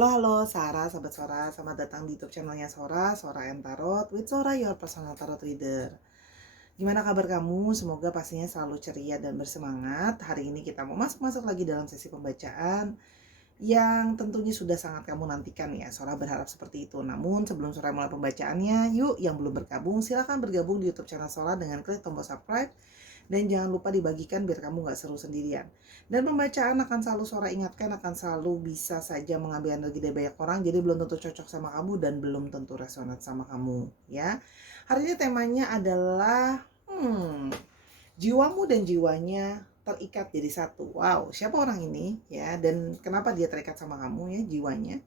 Halo, Sarah, sahabat Sora. Selamat datang di YouTube channelnya Sora and Tarot with Sora, your personal tarot reader. Gimana kabar kamu? Semoga pastinya selalu ceria dan bersemangat. Hari ini kita mau masuk lagi dalam sesi pembacaan yang tentunya sudah sangat kamu nantikan ya. Sora berharap seperti itu. Namun sebelum Sora mulai pembacaannya, yuk yang belum bergabung, silahkan bergabung di YouTube channel Sora dengan klik tombol subscribe. Dan jangan lupa dibagikan biar kamu gak seru sendirian. Dan pembacaan akan selalu Sora ingatkan akan selalu bisa saja mengambil energi dari banyak orang. Jadi belum tentu cocok sama kamu dan belum tentu resonate sama kamu ya. Hari ini temanya adalah jiwamu dan jiwanya terikat jadi satu. Wow, siapa orang ini ya, dan kenapa dia terikat sama kamu ya, jiwanya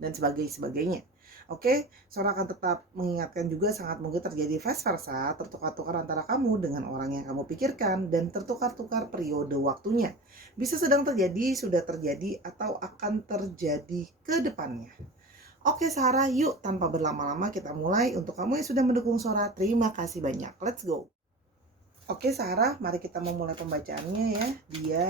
dan sebagainya. Oke, Sora akan tetap mengingatkan juga sangat mungkin terjadi vice versa, tertukar-tukar antara kamu dengan orang yang kamu pikirkan dan tertukar-tukar periode waktunya. Bisa sedang terjadi, sudah terjadi, atau akan terjadi ke depannya. Oke Sarah, yuk tanpa berlama-lama kita mulai. Untuk kamu yang sudah mendukung Sora, terima kasih banyak. Let's go. Oke Sarah, mari kita memulai pembacaannya ya. Dia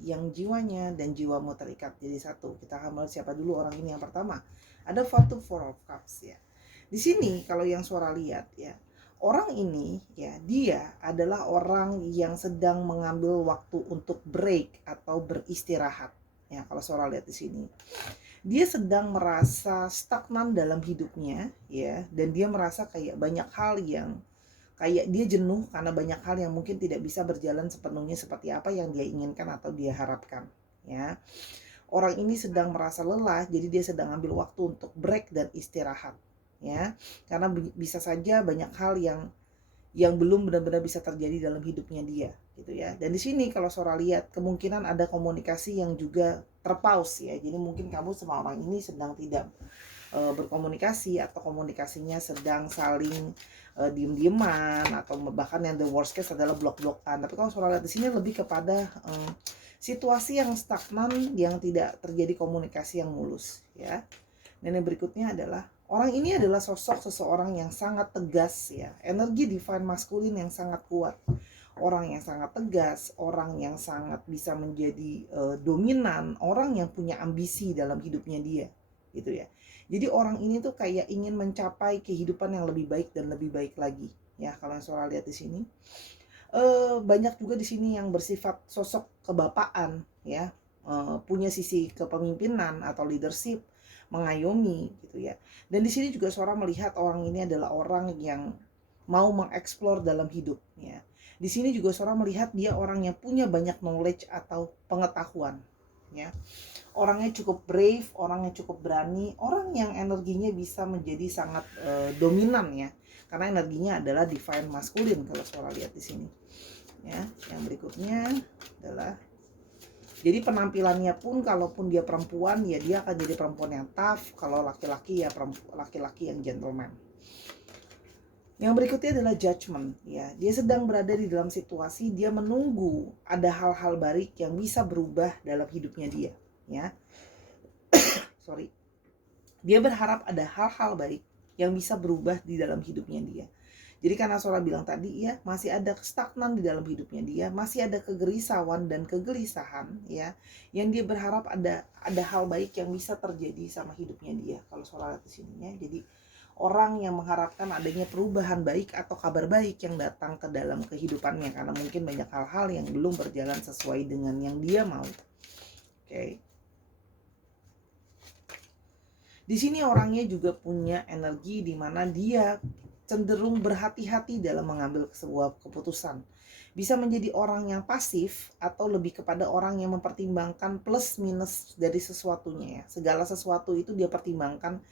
yang jiwanya dan jiwamu terikat jadi satu. Kita akan melihat siapa dulu orang ini yang pertama. Ada Four of Cups ya. Di sini kalau yang Sora lihat ya, orang ini ya, dia adalah orang yang sedang mengambil waktu untuk break atau beristirahat. Ya, kalau Sora lihat di sini. Dia sedang merasa stagnan dalam hidupnya ya, dan dia merasa kayak banyak hal yang kayak dia jenuh karena banyak hal yang mungkin tidak bisa berjalan sepenuhnya seperti apa yang dia inginkan atau dia harapkan ya. Orang ini sedang merasa lelah, jadi dia sedang ambil waktu untuk break dan istirahat ya. Karena bisa saja banyak hal yang belum benar-benar bisa terjadi dalam hidupnya dia gitu ya. Dan di sini kalau Sora lihat kemungkinan ada komunikasi yang juga terpaus ya. Jadi mungkin kamu sama orang ini sedang tidak berkomunikasi atau komunikasinya sedang saling diem-dieman, atau bahkan yang the worst case adalah blok-blokan. Tapi kalau Sora lihat di sini lebih kepada situasi yang stagnan, yang tidak terjadi komunikasi yang mulus ya. Dan yang berikutnya adalah orang ini adalah sosok seseorang yang sangat tegas ya, energi divine maskulin yang sangat kuat, orang yang sangat tegas, orang yang sangat bisa menjadi dominan, orang yang punya ambisi dalam hidupnya dia gitu ya. Jadi orang ini tuh kayak ingin mencapai kehidupan yang lebih baik dan lebih baik lagi ya. Kalau yang Sora lihat di sini banyak juga di sini yang bersifat sosok kebapaan ya, punya sisi kepemimpinan atau leadership, mengayomi gitu ya. Dan di sini juga Sora melihat orang ini adalah orang yang mau mengeksplor dalam hidup ya. Di sini juga Sora melihat dia orang yang punya banyak knowledge atau pengetahuan ya. Orangnya cukup brave, orangnya cukup berani, orang yang energinya bisa menjadi sangat dominan ya. Karena energinya adalah divine maskulin kalau Sora lihat di sini. Ya, yang berikutnya adalah jadi penampilannya pun kalaupun dia perempuan ya dia akan jadi perempuan yang tough, kalau laki-laki ya laki-laki yang gentleman. Yang berikutnya adalah judgment ya. Dia sedang berada di dalam situasi dia menunggu ada hal-hal baik yang bisa berubah dalam hidupnya dia ya. Sorry. Dia berharap ada hal-hal baik yang bisa berubah di dalam hidupnya dia. Jadi karena Sora bilang tadi ya, masih ada stagnan di dalam hidupnya dia, masih ada kegerisauan dan kegelisahan ya, yang dia berharap ada hal baik yang bisa terjadi sama hidupnya dia. Kalau Sora lihat di sini ya, jadi orang yang mengharapkan adanya perubahan baik atau kabar baik yang datang ke dalam kehidupannya karena mungkin banyak hal-hal yang belum berjalan sesuai dengan yang dia mau. Oke. Di sini orangnya juga punya energi di mana dia cenderung berhati-hati dalam mengambil sebuah keputusan. Bisa menjadi orang yang pasif atau lebih kepada orang yang mempertimbangkan plus minus dari sesuatunya ya. Segala sesuatu itu dia pertimbangkan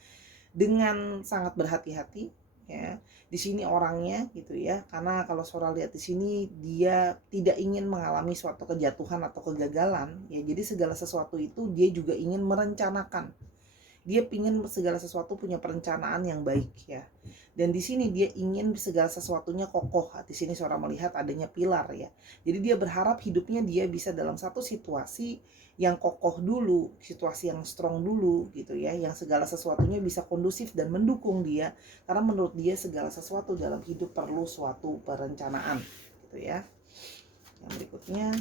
dengan sangat berhati-hati ya. Di sini orangnya gitu ya. Karena kalau Sora lihat di sini dia tidak ingin mengalami suatu kejatuhan atau kegagalan ya. Jadi segala sesuatu itu dia juga ingin merencanakan. Dia ingin segala sesuatu punya perencanaan yang baik ya. Dan di sini dia ingin segala sesuatunya kokoh. Di sini Sora melihat adanya pilar ya. Jadi dia berharap hidupnya dia bisa dalam satu situasi yang kokoh dulu, situasi yang strong dulu gitu ya, yang segala sesuatunya bisa kondusif dan mendukung dia. Karena menurut dia segala sesuatu dalam hidup perlu suatu perencanaan gitu ya. Yang berikutnya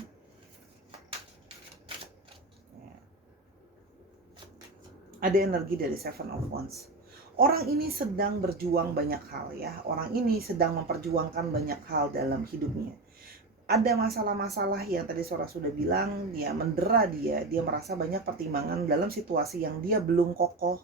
Ada energi dari Seven of Wands. Orang ini sedang berjuang banyak hal ya. Orang ini sedang memperjuangkan banyak hal dalam hidupnya. Ada masalah-masalah yang tadi Sora sudah bilang, dia mendera dia merasa banyak pertimbangan dalam situasi yang dia belum kokoh,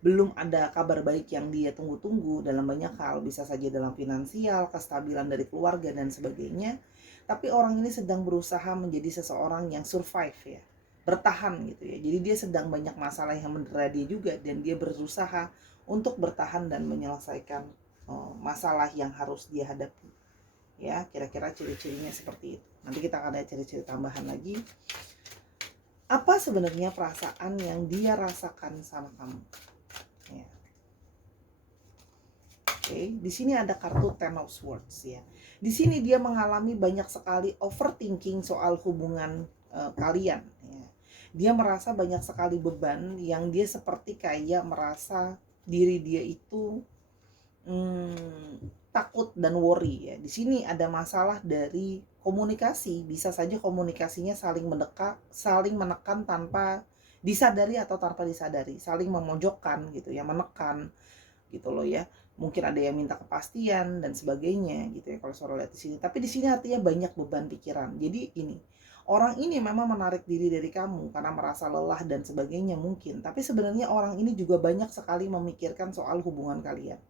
belum ada kabar baik yang dia tunggu-tunggu dalam banyak hal, bisa saja dalam finansial, kestabilan dari keluarga dan sebagainya. Tapi orang ini sedang berusaha menjadi seseorang yang survive ya, bertahan gitu ya. Jadi dia sedang banyak masalah yang mendera dia juga, dan dia berusaha untuk bertahan dan menyelesaikan masalah yang harus dia hadapi. Ya, kira-kira ciri-cirinya seperti itu. Nanti kita akan ada ciri-ciri tambahan lagi. Apa sebenarnya perasaan yang dia rasakan sama kamu? Ya. Oke, di sini ada kartu Ten of Swords ya. Di sini dia mengalami banyak sekali overthinking soal hubungan kalian. Ya. Dia merasa banyak sekali beban yang dia seperti kayak merasa diri dia itu takut dan worry ya. Di sini ada masalah dari komunikasi, bisa saja komunikasinya saling mendekat, saling menekan tanpa disadari atau tanpa disadari, saling memojokkan gitu ya, menekan gitu loh ya. Mungkin ada yang minta kepastian dan sebagainya gitu ya kalau Sora lihat di sini. Tapi di sini artinya banyak beban pikiran. Jadi ini, orang ini memang menarik diri dari kamu karena merasa lelah dan sebagainya mungkin. Tapi sebenarnya orang ini juga banyak sekali memikirkan soal hubungan kalian.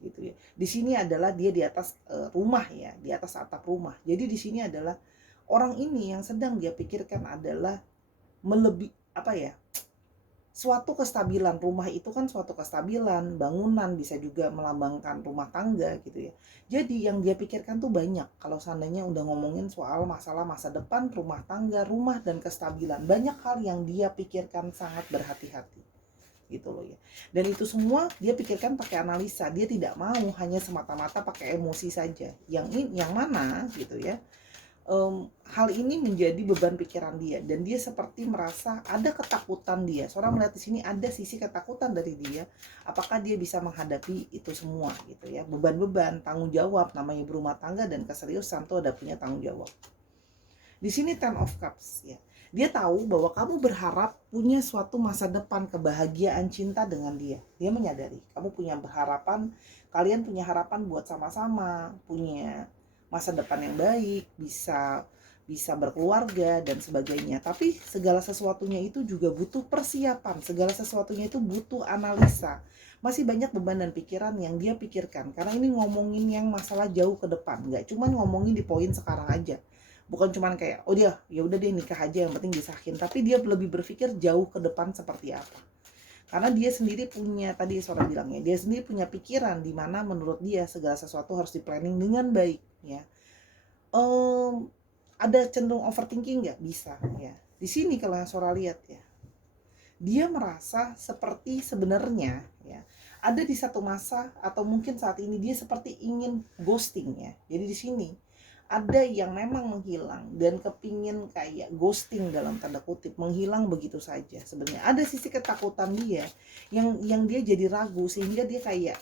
Gitu ya. Di sini adalah dia di atas rumah ya, di atas atap rumah. Jadi di sini adalah orang ini yang sedang dia pikirkan adalah apa ya? Suatu kestabilan. Rumah itu kan suatu kestabilan, bangunan, bisa juga melambangkan rumah tangga gitu ya. Jadi yang dia pikirkan tuh banyak. Kalau seandainya udah ngomongin soal masalah masa depan, rumah tangga, rumah dan kestabilan, banyak hal yang dia pikirkan sangat berhati-hati gitu loh ya. Dan itu semua dia pikirkan pakai analisa. Dia tidak mau hanya semata-mata pakai emosi saja. Yang mana gitu ya. Hal ini menjadi beban pikiran dia, dan dia seperti merasa ada ketakutan dia. Seorang melihat di sini ada sisi ketakutan dari dia. Apakah dia bisa menghadapi itu semua gitu ya? Beban-beban, tanggung jawab, namanya berumah tangga dan keseriusan tuh ada punya tanggung jawab. Di sini Ten of Cups ya. Dia tahu bahwa kamu berharap punya suatu masa depan kebahagiaan cinta dengan dia. Dia menyadari kamu punya harapan, kalian punya harapan buat sama-sama, punya masa depan yang baik, bisa berkeluarga dan sebagainya. Tapi segala sesuatunya itu juga butuh persiapan, segala sesuatunya itu butuh analisa. Masih banyak beban dan pikiran yang dia pikirkan, karena ini ngomongin yang masalah jauh ke depan, nggak cuma ngomongin di poin sekarang aja. Bukan cuman kayak oh dia ya udah deh nikah aja yang penting disahin, tapi dia lebih berpikir jauh ke depan seperti apa. Karena dia sendiri punya, tadi Sora bilangnya, dia sendiri punya pikiran di mana menurut dia segala sesuatu harus di planning dengan baik ya. Ada cenderung overthinking nggak? Bisa ya. Di sini kalau yang Sora lihat ya, dia merasa seperti sebenarnya ya ada di satu masa atau mungkin saat ini dia seperti ingin ghosting ya. Jadi di sini ada yang memang menghilang dan kepingin kayak ghosting dalam tanda kutip, menghilang begitu saja. Sebenarnya ada sisi ketakutan dia yang dia jadi ragu, sehingga dia kayak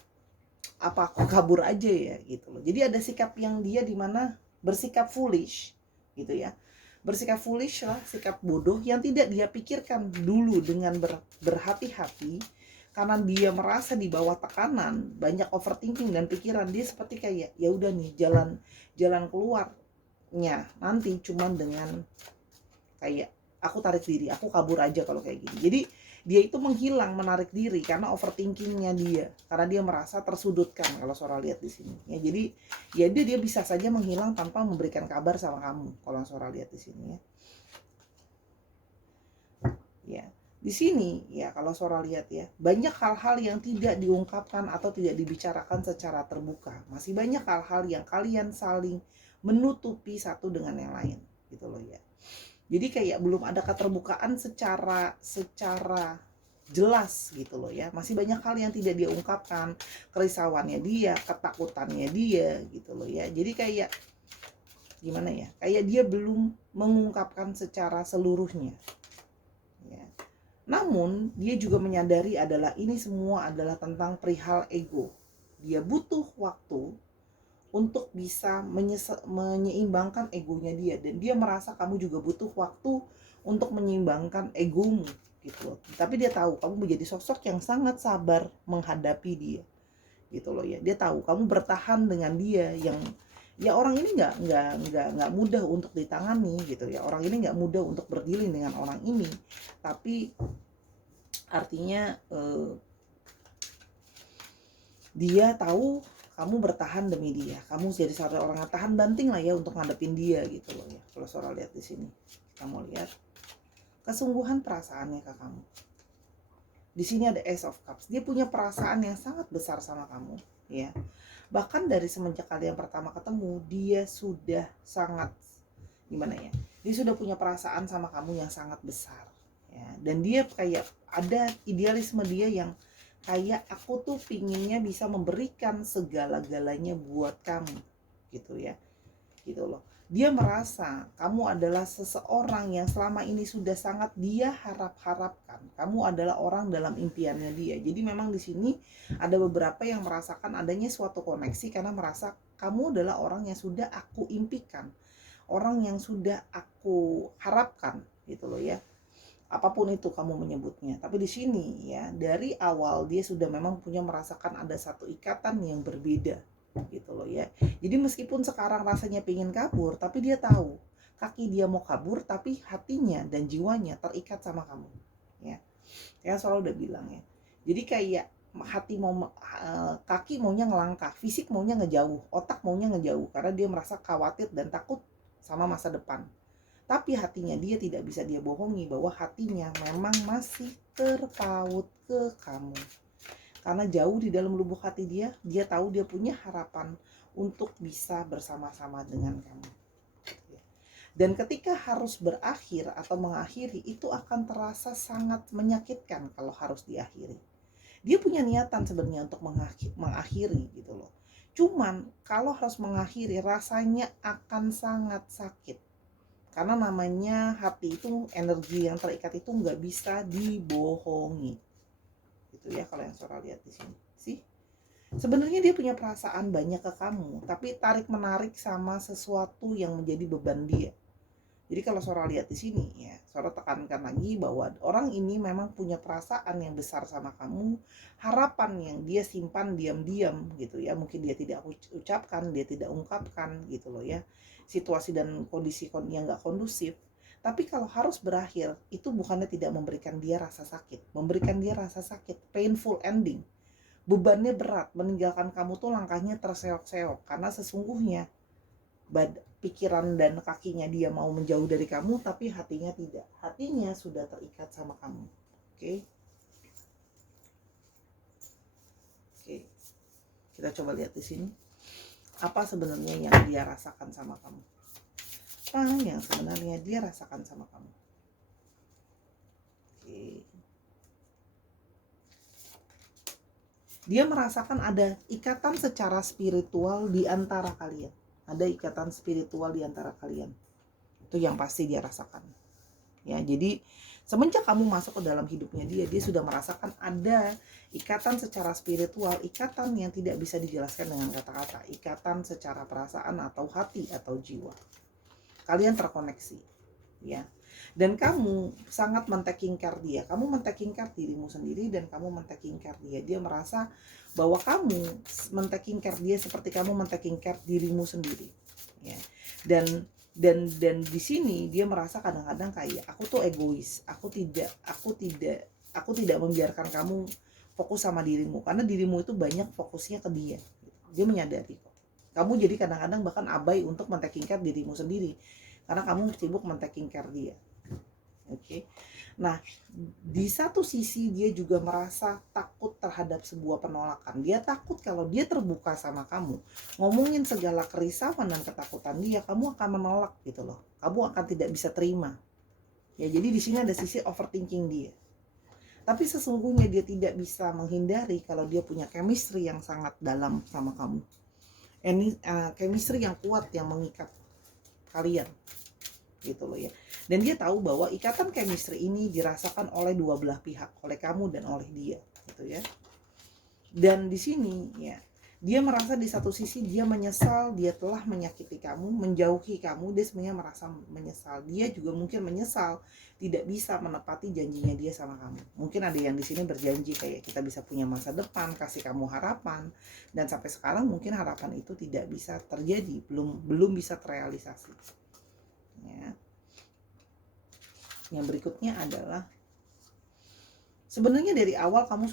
apa aku kabur aja ya gitu loh. Jadi ada sikap yang dia dimana bersikap foolish gitu ya, bersikap foolish lah, sikap bodoh yang tidak dia pikirkan dulu dengan berhati-hati. Karena dia merasa di bawah tekanan, banyak overthinking dan pikiran, dia seperti kayak ya udah nih, jalan keluarnya nanti cuman dengan kayak aku tarik diri, aku kabur aja kalau kayak gini. Jadi dia itu menghilang, menarik diri karena overthinkingnya dia, karena dia merasa tersudutkan kalau Sora lihat di sini ya. Jadi ya dia bisa saja menghilang tanpa memberikan kabar sama kamu kalau Sora lihat di sini ya. Ya, di sini ya kalau Sora lihat ya, banyak hal-hal yang tidak diungkapkan atau tidak dibicarakan secara terbuka. Masih banyak hal-hal yang kalian saling menutupi satu dengan yang lain gitu loh ya. Jadi kayak belum ada keterbukaan secara jelas gitu loh ya. Masih banyak hal yang tidak dia ungkapkan, kerisauannya dia, ketakutannya dia gitu loh ya. Jadi kayak gimana ya? Kayak dia belum mengungkapkan secara seluruhnya. Ya. Namun dia juga menyadari adalah ini semua adalah tentang perihal ego. Dia butuh waktu untuk bisa menyeimbangkan egonya dia, dan dia merasa kamu juga butuh waktu untuk menyeimbangkan egomu gitu loh. Tapi dia tahu kamu menjadi sosok yang sangat sabar menghadapi dia, gitu loh ya. Dia tahu kamu bertahan dengan dia yang ya orang ini nggak mudah untuk ditangani gitu ya. Orang ini nggak mudah untuk berdealing dengan orang ini. Tapi artinya dia tahu kamu bertahan demi dia. Kamu jadi satu orang yang tahan banting lah ya untuk ngadepin dia gitu loh ya. Kalau Sora lihat di sini, kita mau lihat kesungguhan perasaannya ke kamu. Di sini ada Ace of Cups. Dia punya perasaan yang sangat besar sama kamu, ya. Bahkan dari semenjak kalian pertama ketemu, dia sudah sangat gimana ya? Dia sudah punya perasaan sama kamu yang sangat besar, ya. Dan dia kayak ada idealisme dia yang kayak aku tuh pinginnya bisa memberikan segala-galanya buat kamu, gitu ya, gitu loh. Dia merasa kamu adalah seseorang yang selama ini sudah sangat dia harap-harapkan. Kamu adalah orang dalam impiannya dia. Jadi memang di sini ada beberapa yang merasakan adanya suatu koneksi karena merasa kamu adalah orang yang sudah aku impikan, orang yang sudah aku harapkan, gitu loh ya. Apapun itu kamu menyebutnya. Tapi di sini ya, dari awal dia sudah memang punya merasakan ada satu ikatan yang berbeda, gitu loh ya. Jadi meskipun sekarang rasanya pingin kabur, tapi dia tahu kaki dia mau kabur, tapi hatinya dan jiwanya terikat sama kamu, ya. Saya selalu udah bilang ya. Jadi kayak hati mau kaki maunya ngelangkah, fisik maunya ngejauh, otak maunya ngejauh karena dia merasa khawatir dan takut sama masa depan. Tapi hatinya dia tidak bisa dia bohongi bahwa hatinya memang masih terpaut ke kamu. Karena jauh di dalam lubuk hati dia tahu dia punya harapan untuk bisa bersama-sama dengan kamu. Dan ketika harus berakhir atau mengakhiri, itu akan terasa sangat menyakitkan kalau harus diakhiri. Dia punya niatan sebenarnya untuk mengakhiri gitu loh. Cuman kalau harus mengakhiri rasanya akan sangat sakit. Karena namanya hati itu, energi yang terikat itu nggak bisa dibohongi. Gitu ya kalau yang Sora lihat di sini. Sih. Sebenarnya dia punya perasaan banyak ke kamu, tapi tarik menarik sama sesuatu yang menjadi beban dia. Jadi kalau Sora lihat di sini ya, Sora tekankan lagi bahwa orang ini memang punya perasaan yang besar sama kamu, harapan yang dia simpan diam-diam gitu ya. Mungkin dia tidak ucapkan, dia tidak ungkapkan gitu loh ya. Situasi dan kondisi yang nggak kondusif. Tapi kalau harus berakhir, itu bukannya tidak memberikan dia rasa sakit, memberikan dia rasa sakit, painful ending. Bebannya berat, meninggalkan kamu tuh langkahnya terseok-seok karena sesungguhnya pikiran dan kakinya dia mau menjauh dari kamu, tapi hatinya tidak. Hatinya sudah terikat sama kamu. Oke. Oke. Kita coba lihat di sini. Apa sebenarnya yang dia rasakan sama kamu? Apa yang sebenarnya dia rasakan sama kamu? Oke. Dia merasakan ada ikatan secara spiritual di antara kalian. Ada ikatan spiritual di antara kalian. Itu yang pasti dia rasakan. Ya, jadi semenjak kamu masuk ke dalam hidupnya dia sudah merasakan ada ikatan secara spiritual, ikatan yang tidak bisa dijelaskan dengan kata-kata, ikatan secara perasaan atau hati atau jiwa. Kalian terkoneksi, ya. Dan kamu sangat men-taking care dia. Kamu men-taking care dirimu sendiri dan kamu men-taking care dia. Dia merasa bahwa kamu men-taking care dia seperti kamu men-taking care dirimu sendiri, ya. Dan di sini dia merasa kadang-kadang kayak aku tuh egois. Aku tidak membiarkan kamu fokus sama dirimu karena dirimu itu banyak fokusnya ke dia. Dia menyadari kok. Kamu jadi kadang-kadang bahkan abai untuk men-taking care dirimu sendiri karena kamu sibuk men-taking care dia. Oke. Nah, di satu sisi dia juga merasa takut terhadap sebuah penolakan. Dia takut kalau dia terbuka sama kamu, ngomongin segala kerisauan dan ketakutan dia, kamu akan menolak gitu loh. Kamu akan tidak bisa terima. Ya, jadi di sini ada sisi overthinking dia. Tapi sesungguhnya dia tidak bisa menghindari kalau dia punya chemistry yang sangat dalam sama kamu. Chemistry yang kuat yang mengikat kalian. Gitu loh ya. Dan dia tahu bahwa ikatan chemistry ini dirasakan oleh dua belah pihak, oleh kamu dan oleh dia, gitu ya. Dan di sini ya, Dia merasa di satu sisi dia menyesal, dia telah menyakiti kamu, menjauhi kamu, dia sebenarnya merasa menyesal. Dia juga mungkin menyesal tidak bisa menepati janjinya dia sama kamu. Mungkin ada yang di sini berjanji kayak kita bisa punya masa depan, kasih kamu harapan, dan sampai sekarang mungkin harapan itu tidak bisa terjadi, belum bisa terrealisasi. Ya. Yang berikutnya adalah sebenarnya dari awal kamu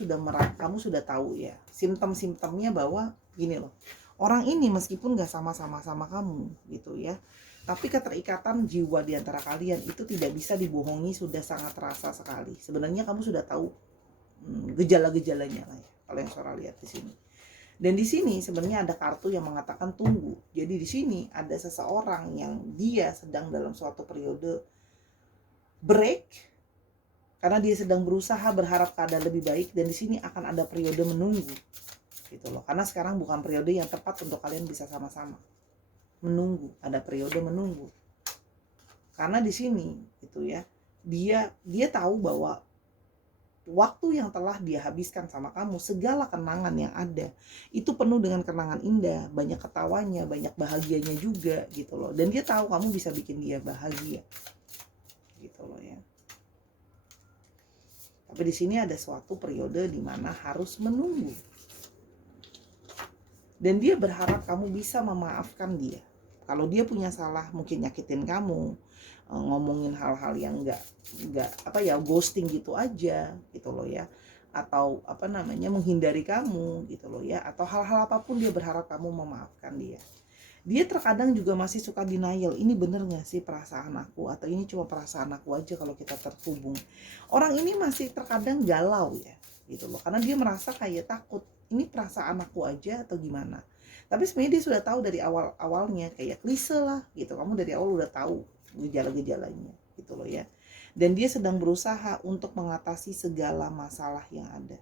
sudah tahu ya simptom-simptomnya bahwa gini loh, orang ini meskipun gak sama-sama kamu gitu ya, tapi keterikatan jiwa di antara kalian itu tidak bisa dibohongi, sudah sangat terasa sekali. Sebenarnya kamu sudah tahu gejala-gejalanya lah ya, kalau yang Sora lihat di sini. Dan di sini sebenarnya ada kartu yang mengatakan tunggu. Jadi di sini ada seseorang yang dia sedang dalam suatu periode break, karena dia sedang berusaha berharap keadaan lebih baik, dan di sini akan ada periode menunggu gitu loh. Karena sekarang bukan periode yang tepat untuk kalian bisa sama-sama. Menunggu, ada periode menunggu. Karena di sini gitu ya, dia tahu bahwa waktu yang telah dia habiskan sama kamu, segala kenangan yang ada itu penuh dengan kenangan indah, banyak ketawanya, banyak bahagianya juga gitu loh. Dan dia tahu kamu bisa bikin dia bahagia gitu loh ya. Tapi di sini ada suatu periode di mana harus menunggu. Dan dia berharap kamu bisa memaafkan dia. Kalau dia punya salah, mungkin nyakitin kamu, ngomongin hal-hal yang enggak ghosting gitu aja gitu loh ya. Atau menghindari kamu gitu loh ya, atau hal-hal apapun dia berharap kamu memaafkan dia. Dia terkadang juga masih suka denial, ini bener gak sih perasaan aku, atau ini cuma perasaan aku aja kalau kita terhubung. Orang ini masih terkadang galau ya gitu loh, karena dia merasa kayak takut, ini perasaan aku aja atau gimana. Tapi sebenarnya dia sudah tahu dari awalnya, kayak klise lah gitu, kamu dari awal udah tahu gejala-gejalanya gitu loh ya. Dan dia sedang berusaha untuk mengatasi segala masalah yang ada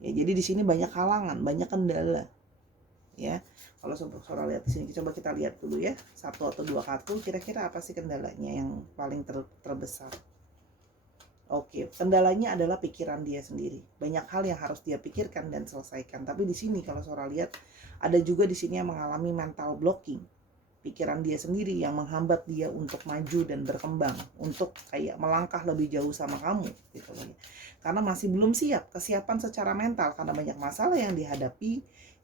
ya. Jadi di sini banyak halangan, banyak kendala ya. Kalau Sora lihat di sini, coba kita lihat dulu ya, satu atau dua kartu, kira-kira apa sih kendalanya yang paling terbesar. Oke, kendalanya adalah pikiran dia sendiri. Banyak hal yang harus dia pikirkan dan selesaikan. Tapi di sini kalau Sora lihat, ada juga di sini yang mengalami mental blocking. Pikiran dia sendiri yang menghambat dia untuk maju dan berkembang, untuk kayak melangkah lebih jauh sama kamu gitu loh. Karena masih belum siap, kesiapan secara mental karena banyak masalah yang dihadapi.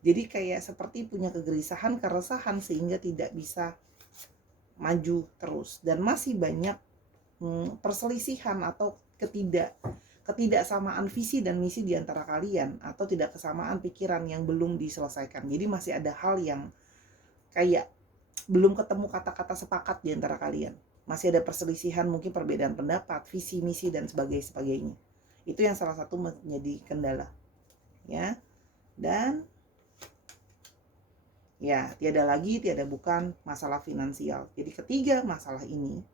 Jadi kayak seperti punya kegelisahan, keresahan, sehingga tidak bisa maju terus. Dan masih banyak perselisihan atau ketidaksamaan visi dan misi di antara kalian, atau tidak kesamaan pikiran yang belum diselesaikan. Jadi masih ada hal yang kayak belum ketemu kata-kata sepakat di antara kalian. Masih ada perselisihan, mungkin perbedaan pendapat, visi misi dan sebagainya. Itu yang salah satu menjadi kendala ya. Dan ya, tiada bukan masalah finansial. Jadi ketiga masalah ini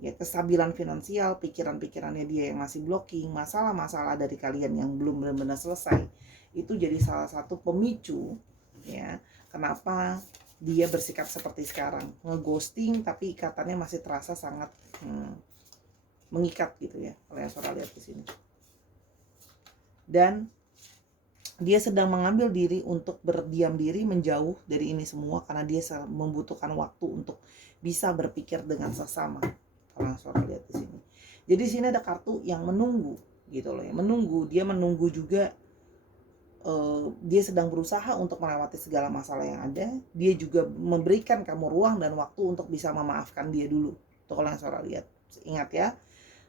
ya, kestabilan finansial, pikiran-pikirannya dia yang masih blocking, masalah-masalah dari kalian yang belum benar-benar selesai, itu jadi salah satu pemicu ya kenapa dia bersikap seperti sekarang, ngeghosting tapi ikatannya masih terasa sangat mengikat gitu ya, kalau yang Sora lihat di sini. Dan dia sedang mengambil diri untuk berdiam diri, menjauh dari ini semua, karena dia membutuhkan waktu untuk bisa berpikir dengan seksama. Kalau yang Sora lihat di sini. Jadi di sini ada kartu yang menunggu gitu loh ya, menunggu. Dia menunggu juga. Dia sedang berusaha untuk melewati segala masalah yang ada. Dia juga memberikan kamu ruang dan waktu untuk bisa memaafkan dia dulu. Itu kalau yang Sora lihat. Ingat ya,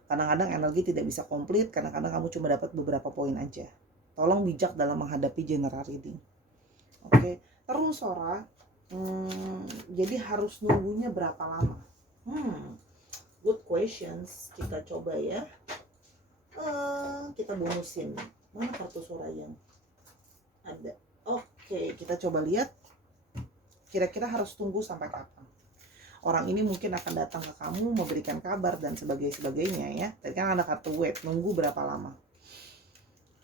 kadang-kadang energi tidak bisa komplit, kadang-kadang kamu cuma dapat beberapa poin aja. Tolong bijak dalam menghadapi general reading. Oke, terus Sora, jadi harus nunggunya berapa lama? Good questions. Kita coba ya. Kita bonusin. Mana kartu Sora yang ada? Oke, kita coba lihat. Kira-kira harus tunggu sampai kapan? Orang ini mungkin akan datang ke kamu, memberikan kabar dan sebagainya ya. Tadi kan ada kartu wait, nunggu berapa lama?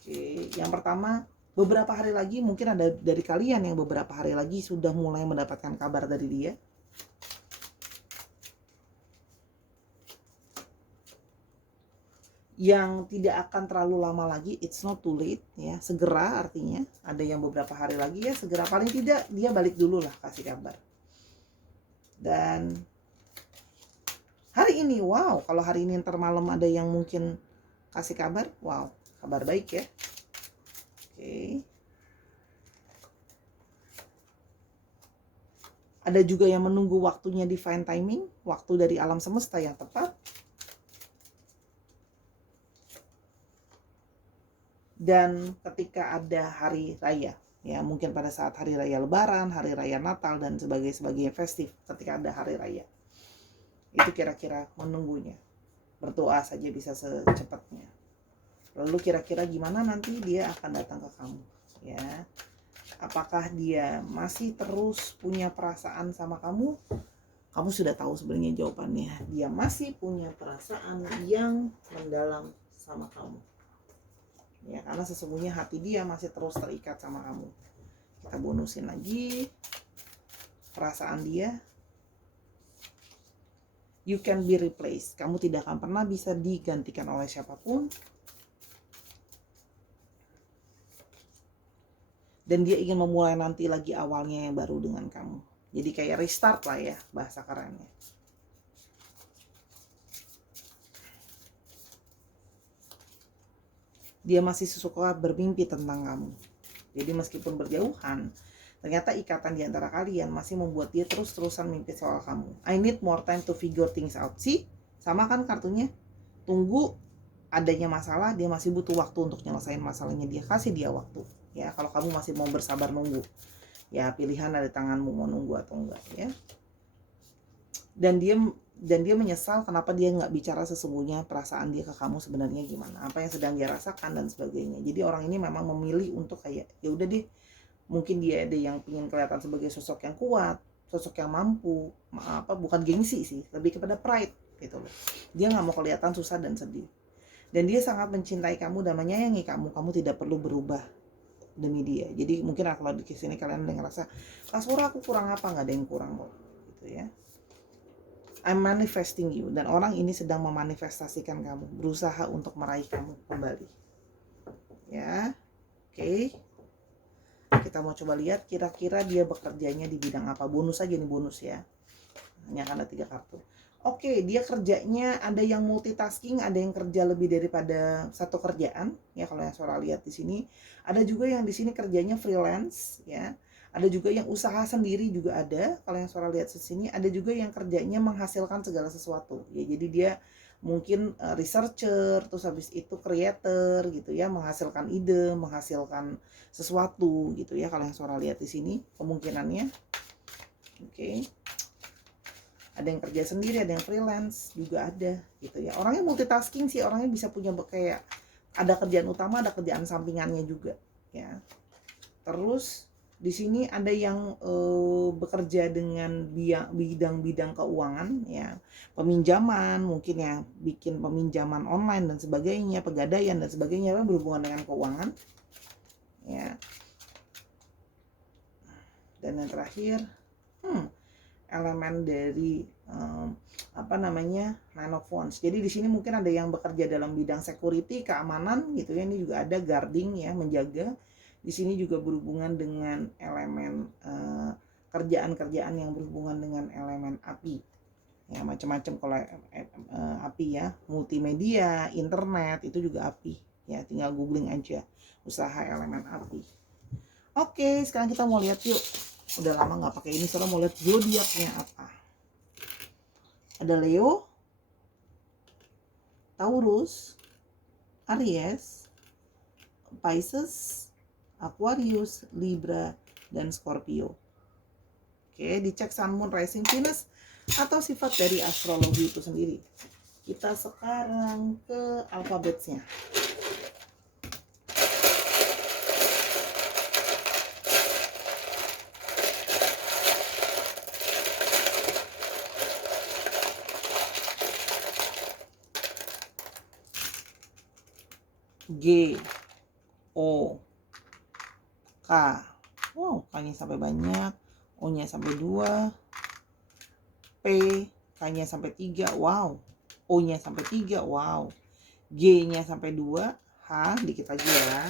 Oke, yang pertama, beberapa hari lagi, mungkin ada dari kalian yang beberapa hari lagi sudah mulai mendapatkan kabar dari dia. yang tidak akan terlalu lama lagi. It's not too late ya, segera artinya. Ada yang beberapa hari lagi ya, segera, paling tidak dia balik dulu lah, kasih kabar. Dan hari ini, wow, kalau hari ini ntar malam ada yang mungkin kasih kabar, wow, kabar baik ya. Oke. Ada juga yang menunggu waktunya, divine timing, waktu dari alam semesta yang tepat. Dan ketika ada hari raya, ya mungkin pada saat hari raya Lebaran, hari raya Natal, dan sebagainya festif, ketika ada hari raya, itu kira-kira menunggunya. Berdoa saja bisa secepatnya. Lalu kira-kira gimana nanti dia akan datang ke kamu, ya? Apakah dia masih terus punya perasaan sama kamu? Kamu sudah tahu sebenarnya jawabannya. Dia masih punya perasaan yang mendalam sama kamu. Ya, karena sesungguhnya hati dia masih terus terikat sama kamu. Kita bonusin lagi perasaan dia. You can be replaced. Kamu tidak akan pernah bisa digantikan oleh siapapun. Dan dia ingin memulai nanti lagi awalnya yang baru dengan kamu. Jadi kayak restart lah ya, bahasa kerennya. Dia masih suka bermimpi tentang kamu. Jadi meskipun berjauhan, ternyata ikatan di antara kalian masih membuat dia terus-terusan mimpi soal kamu. I need more time to figure things out. See? Sama kan kartunya? Tunggu adanya masalah, dia masih butuh waktu untuk nyelesain masalahnya. Dia kasih dia waktu. Ya, kalau kamu masih mau bersabar nunggu, ya pilihan ada di tanganmu mau nunggu atau enggak ya. Dan dia menyesal kenapa dia nggak bicara sesungguhnya perasaan dia ke kamu sebenarnya gimana, apa yang sedang dia rasakan dan sebagainya. Jadi orang ini memang memilih untuk kayak ya udah deh, mungkin dia ada yang ingin kelihatan sebagai sosok yang kuat, sosok yang mampu, bukan gengsi sih, lebih kepada pride gitu loh. Dia nggak mau kelihatan susah dan sedih. Dan dia sangat mencintai kamu dan menyayangi kamu. Kamu tidak perlu berubah demi dia. Jadi mungkin kalau di sini kalian udah ngerasa, Kak Sura aku kurang apa? Nggak ada yang kurang kok, gitu ya. I'm manifesting you. Dan orang ini sedang memanifestasikan kamu, berusaha untuk meraih kamu kembali. Ya, oke. Kita mau coba lihat kira-kira dia bekerjanya di bidang apa. Bonus aja nih, bonus ya. Hanya akan ada 3 kartu. Oke, dia kerjanya ada yang multitasking, ada yang kerja lebih daripada satu kerjaan, ya kalau yang Sora lihat di sini. Ada juga yang di sini kerjanya freelance, ya. Ada juga yang usaha sendiri juga ada, kalau yang Sora lihat di sini. Ada juga yang kerjanya menghasilkan segala sesuatu, ya. Jadi dia mungkin researcher, terus habis itu creator gitu ya, menghasilkan ide, menghasilkan sesuatu gitu ya. Kalau yang Sora lihat di sini kemungkinannya. Oke. Ada yang kerja sendiri, ada yang freelance juga ada gitu ya. Orangnya multitasking sih, orangnya bisa punya kayak ada kerjaan utama, ada kerjaan sampingannya juga ya. Terus di sini ada yang bekerja dengan bidang-bidang keuangan ya, peminjaman mungkin ya, bikin peminjaman online dan sebagainya, pegadaian dan sebagainya, berhubungan dengan keuangan ya. Dan yang terakhir elemen dari Nine of Wands. Jadi di sini mungkin ada yang bekerja dalam bidang security, keamanan gitu ya. Ini juga ada guarding ya, menjaga. Di sini juga berhubungan dengan elemen kerjaan-kerjaan yang berhubungan dengan elemen api. Ya, macam-macam kalau api ya, multimedia, internet itu juga api. Ya, tinggal googling aja usaha elemen api. Oke, sekarang kita mau lihat yuk. Udah lama nggak pakai ini, soalnya mau lihat zodiaknya apa. Ada Leo, Taurus, Aries, Pisces, Aquarius, Libra, dan Scorpio. Oke, dicek Sun, Moon, Rising, Venus atau sifat dari astrologi itu sendiri. Kita sekarang ke alfabetnya. G, O, K. Wow, K-nya sampai banyak, O-nya sampai 2, P, K-nya sampai 3, wow. O-nya sampai 3, wow. G-nya sampai 2, H dikit lagi ya.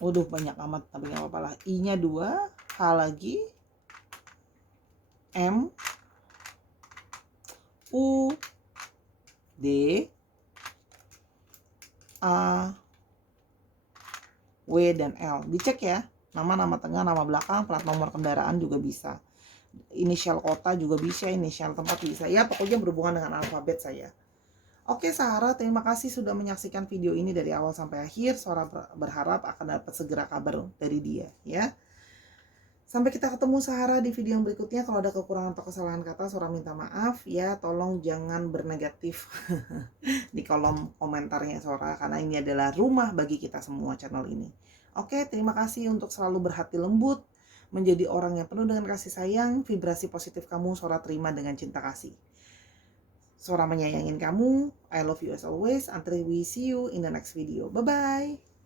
Waduh, banyak amat, tapi nggak apa-apa lah. I-nya 2, H lagi, M, U, D, A, W, dan L. Dicek ya, nama tengah, nama belakang, plat nomor kendaraan juga bisa. Inisial kota juga bisa, inisial tempat bisa. Ya, pokoknya berhubungan dengan alfabet saya. Oke Sarah, terima kasih sudah menyaksikan video ini dari awal sampai akhir. Sarah berharap akan dapat segera kabar dari dia ya. Sampai kita ketemu Sarah di video yang berikutnya. Kalau ada kekurangan atau kesalahan kata, Sarah minta maaf ya. Tolong jangan bernegatif di kolom komentarnya Sarah, karena ini adalah rumah bagi kita semua channel ini. Oke, terima kasih untuk selalu berhati lembut, menjadi orang yang penuh dengan kasih sayang. Vibrasi positif kamu Sarah terima dengan cinta kasih. Sarah menyayangin kamu. I love you as always. Until we see you in the next video. Bye-bye.